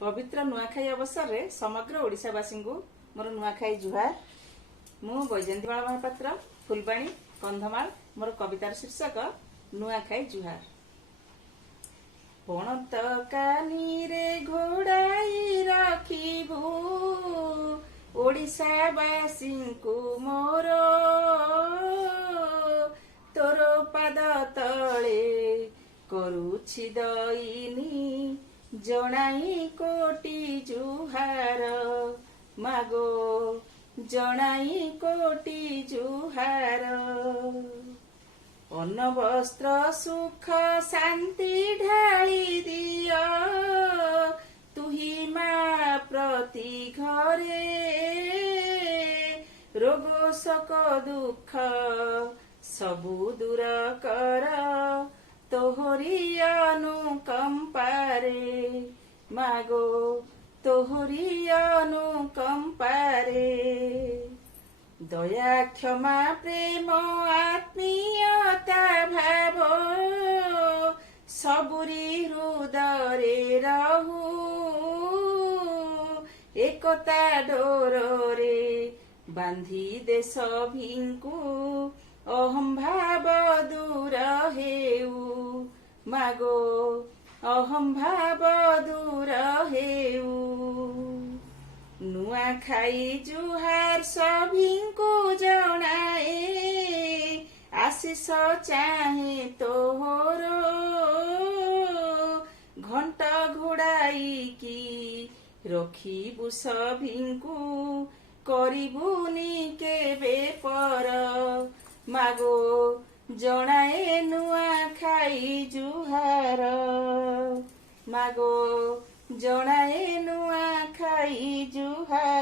पवित्र नुआखाई अवसर रे समग्र ओडिशावासी को मोर नुआखाई जुहार। मु बैजयंती बाला महापात्र फुलबाणी कंधमाल। मोर कवितार शीर्षक नुआखाई जुहार। पणत कानी रे घोड़ाई रखिबू ओडिशावासी को मोर तोर पाद तले करुछि दईनी जनाई कोटी जुहार मागो जनाई कोटी जुहार। अन्न वस्त्र सुख शांति ढाली दियो तुही मा प्रति घरे रोग शोक दुख सबु दूर कर तोहरी अनुकंपारे मागो तोहरी अनुकंपारे। दया क्षमा प्रेम आत्मीयता भाव सबुरी हृदय रहू एकता डोरे बांधी देश भिंकु अहम भाव दूर हेउ मागो अहम भाव दूर हेउ। नुआखाई जुहार सभिंकु जनाए आशीष चाहे तोहर घंट घोड़ाई की रखिबु सभिंकु करिबुनी केबे पर मागो जनाए नुआखाई जुहार मागो जनाए नुआखाई जुहार।